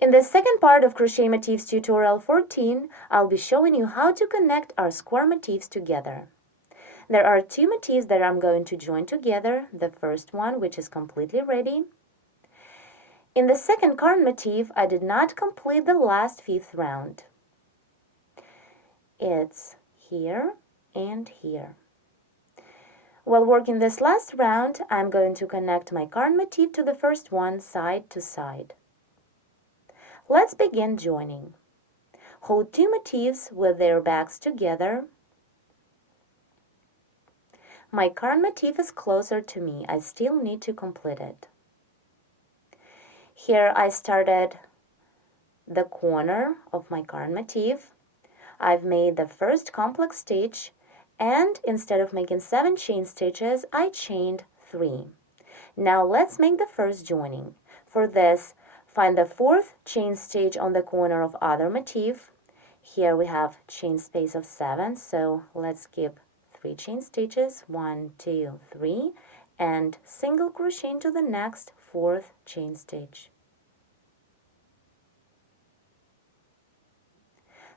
In the second part of Crochet Motifs tutorial 14, I'll be showing you how to connect our square motifs together. There are two motifs that I'm going to join together. The first one, which is completely ready. In the second card motif, I did not complete the last fifth round. It's here and here. While working this last round, I'm going to connect my card motif to the first one side to side. Let's begin joining. Hold two motifs with their backs together. My card motif is closer to me. I still need to complete it. Here I started the corner of my card motif. I've made the first complex stitch, and instead of making 7 chain stitches, I chained 3. Now let's make the first joining. For this, find the 4th chain stitch on the corner of other motif. Here we have chain space of 7, so let's skip 3 chain stitches, 1, 2, 3, and single crochet into the next 4th chain stitch.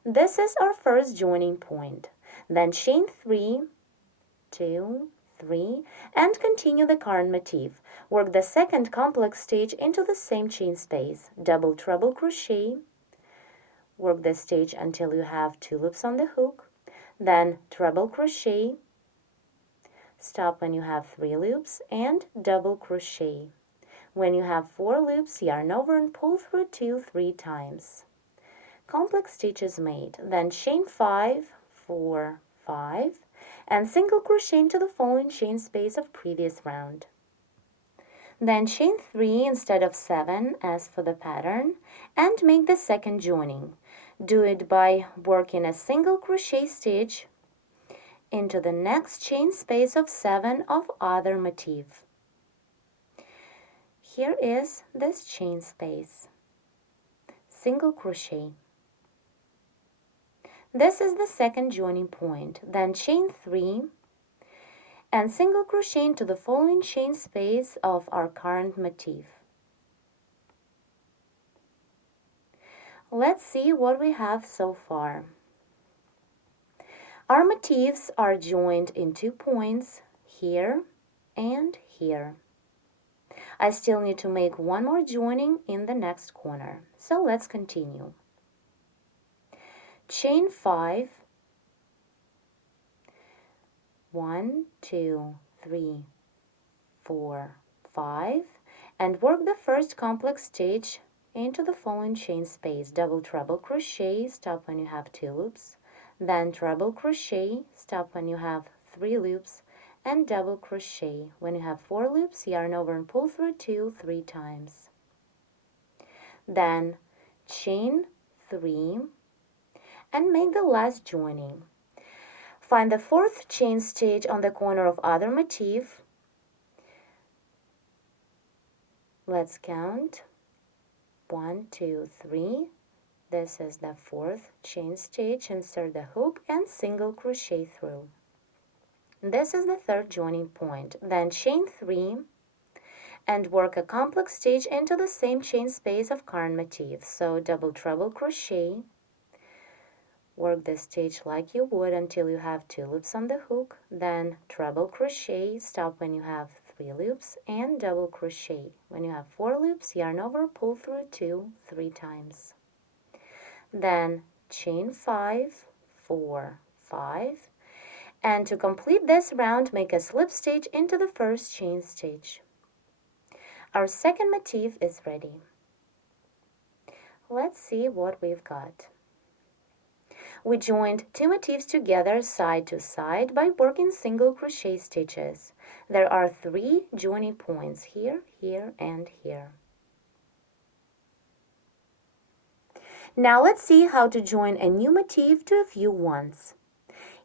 This is our first joining point. Then chain 3, 2, 3, and continue the current motif. Work the second complex stitch into the same chain space. Double treble crochet. Work the stitch until you have 2 loops on the hook. Then treble crochet. Stop when you have 3 loops and double crochet. When you have 4 loops, yarn over and pull through 2 3 times. Complex stitches made. Then chain 5, 4, 5, and single crochet into the following chain space of previous round. Then chain 3 instead of 7 as for the pattern, and make the second joining. Do it by working a single crochet stitch into the next chain space of 7 of other motif. Here is this chain space. Single crochet. This is the second joining point. Then chain 3 and single crochet into the following chain space of our current motif. Let's see what we have so far. Our motifs are joined in 2 points, here and here. I still need to make one more joining in the next corner, so let's continue. Chain 5, 1, 2, 3, 4, 5, and work the first complex stitch into the following chain space. Double treble crochet, stop when you have 2 loops, then treble crochet, stop when you have 3 loops, and double crochet. When you have 4 loops, yarn over and pull through 2 3 times. Then chain 3 and make the last joining. Find the 4th chain stitch on the corner of other motif. Let's count. 1, 2, 3. This is the 4th chain stitch. Insert the hook and single crochet through. This is the 3rd joining point. Then chain 3 and work a complex stitch into the same chain space of current motif. So double treble crochet. Work the stitch like you would until you have 2 loops on the hook, then treble crochet, stop when you have 3 loops, and double crochet. When you have 4 loops, yarn over, pull through 2 3 times. Then chain 5, 4, 5, and to complete this round, make a slip stitch into the first chain stitch. Our second motif is ready. Let's see what we've got. We joined 2 motifs together side to side by working single crochet stitches. There are 3 joining points here, here, and here. Now let's see how to join a new motif to a few ones.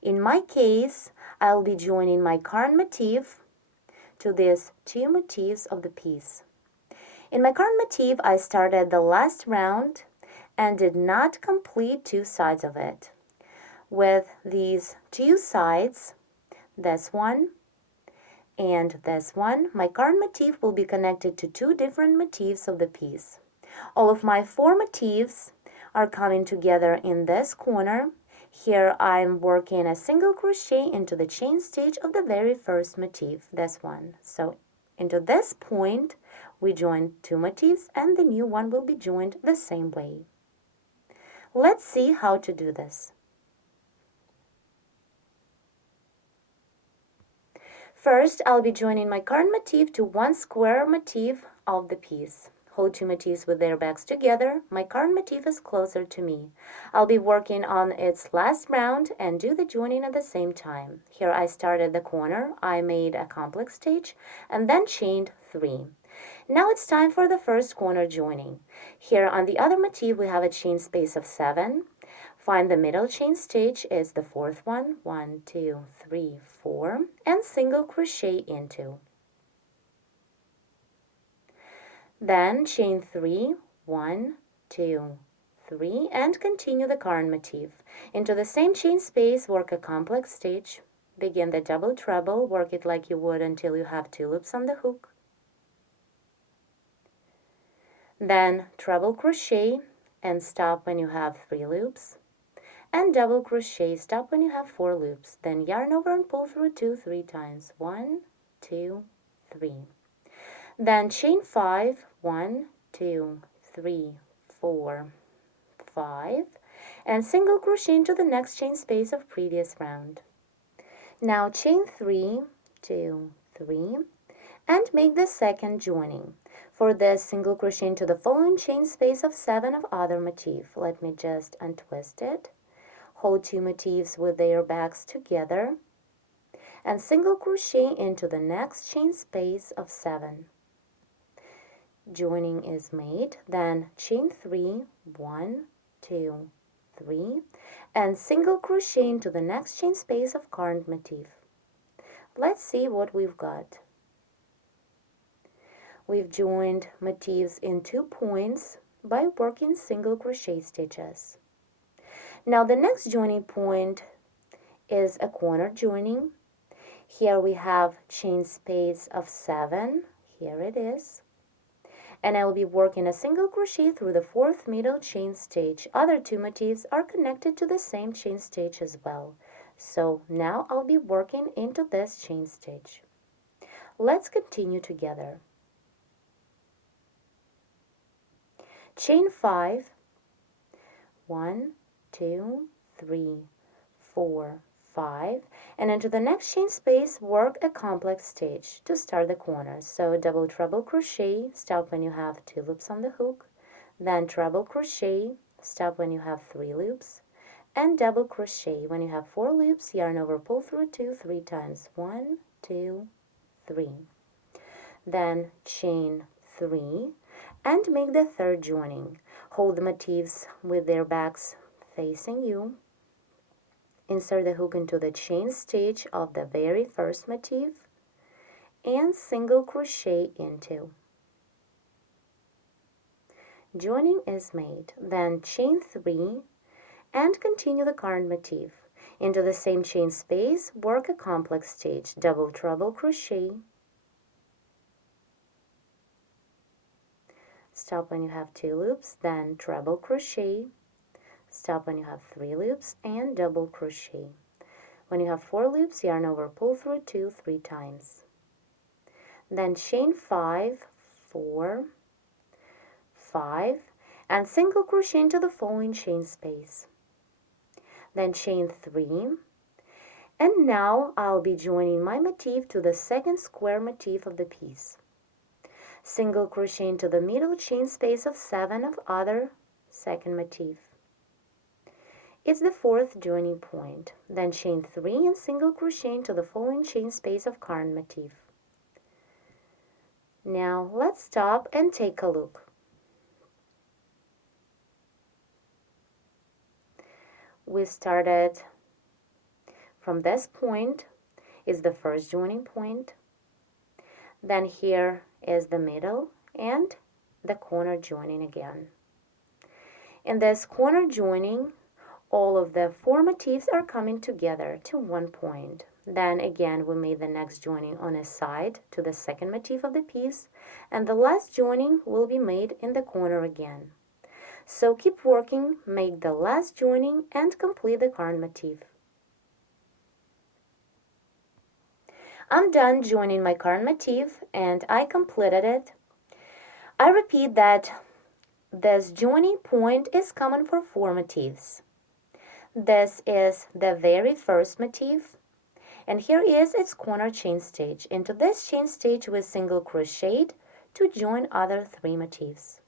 In my case, I'll be joining my current motif to these 2 motifs of the piece. In my current motif, I started the last round and did not complete 2 sides of it. With these 2 sides, this one and this one, my current motif will be connected to 2 different motifs of the piece. All of my 4 motifs are coming together in this corner. Here I'm working a single crochet into the chain stitch of the very first motif, this one. So into this point we join 2 motifs and the new one will be joined the same way. Let's see how to do this. First, I'll be joining my current motif to one square motif of the piece. Hold 2 motifs with their backs together. My current motif is closer to me. I'll be working on its last round and do the joining at the same time. Here I started the corner, I made a complex stitch and then chained 3. Now it's time for the first corner joining. Here on the other motif we have a chain space of 7. Find the middle chain stitch is the 4th one, 1, 2, 3, 4, and single crochet into. Then chain 3, 1, 2, 3, and continue the current motif. Into the same chain space, work a complex stitch. Begin the double treble, work it like you would until you have 2 loops on the hook. Then treble crochet and stop when you have 3 loops. And double crochet, stop when you have 4 loops. Then yarn over and pull through 2 3 times. 1, 2, 3. Then chain 5, 1, 2, 3, 4, 5, and single crochet into the next chain space of previous round. Now chain 3, 2, 3, and make the second joining. For this, single crochet into the following chain space of 7 of other motif. Let me just untwist it. Hold 2 motifs with their backs together and single crochet into the next chain space of 7. Joining is made, then chain 3, 1, 2, 3, and single crochet into the next chain space of current motif. Let's see what we've got. We've joined motifs in 2 points by working single crochet stitches. Now the next joining point is a corner joining. Here we have chain space of 7. Here it is. And I will be working a single crochet through the 4th middle chain stitch. Other 2 motifs are connected to the same chain stitch as well. So now I'll be working into this chain stitch. Let's continue together. Chain 5, 1, 2, 3, 4, 5, and into the next chain space work a complex stitch to start the corners. So double treble crochet, stop when you have 2 loops on the hook, then treble crochet, stop when you have 3 loops, and double crochet. When you have 4 loops, yarn over, pull through 2 3 times. 1, 2, 3. Then chain 3 and make the third joining. Hold the motifs with their backs facing you. Insert the hook into the chain stitch of the very first motif and single crochet into. Joining is made. Then chain 3 and continue the current motif. Into the same chain space, work a complex stitch, double treble crochet. Stop when you have 2 loops, then treble crochet. Stop when you have 3 loops and double crochet. When you have 4 loops, yarn over, pull through 2 3 times. Then chain 5, 4, 5, and single crochet into the following chain space. Then chain 3, and now I'll be joining my motif to the second square motif of the piece. Single crochet into the middle chain space of 7 of other second motif. It's the 4th joining point. Then chain 3 and single crochet into the following chain space of current motif. Now let's stop and take a look. We started from this point is the first joining point. Then here is the middle and the corner joining again. In this corner joining, all of the 4 motifs are coming together to one point. Then again we made the next joining on a side to the second motif of the piece, and the last joining will be made in the corner again. So keep working, make the last joining and complete the current motif. I'm done joining my current motif and I completed it. I repeat that this joining point is common for 4 motifs. This is the very first motif, and here is its corner chain stitch. Into this chain stitch we single crocheted to join other 3 motifs.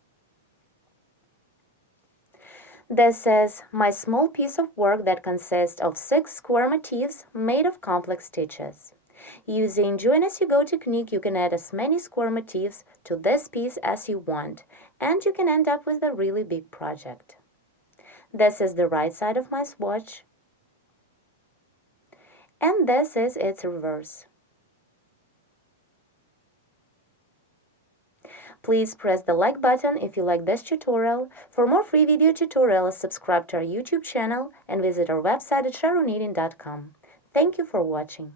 This is my small piece of work that consists of 6 square motifs made of complex stitches. Using Join As You Go technique, you can add as many square motifs to this piece as you want, and you can end up with a really big project. This is the right side of my swatch, and this is its reverse. Please press the like button if you like this tutorial. For more free video tutorials, subscribe to our YouTube channel and visit our website at SharonKnitting.com. Thank you for watching.